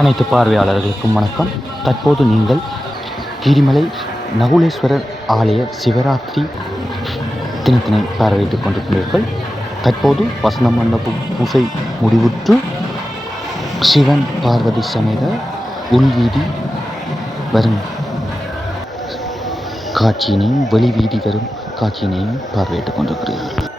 அனைத்து பார்வையாளர்களுக்கும் வணக்கம். தற்போது நீங்கள் கிரிமலை நகுலேஸ்வரர் ஆலய சிவராத்திரி தினத்தினை பார்வையிட்டுக் கொண்டிருக்கிறீர்கள். தற்போது வசந்த மண்டப பூசை முடிவுற்று சிவன் பார்வதி சமேத உள்வீதி வரும் காட்சியினையும் வெளிவீதி வரும் காட்சியினையும் பார்வையிட்டுக் கொண்டிருக்கிறீர்கள்.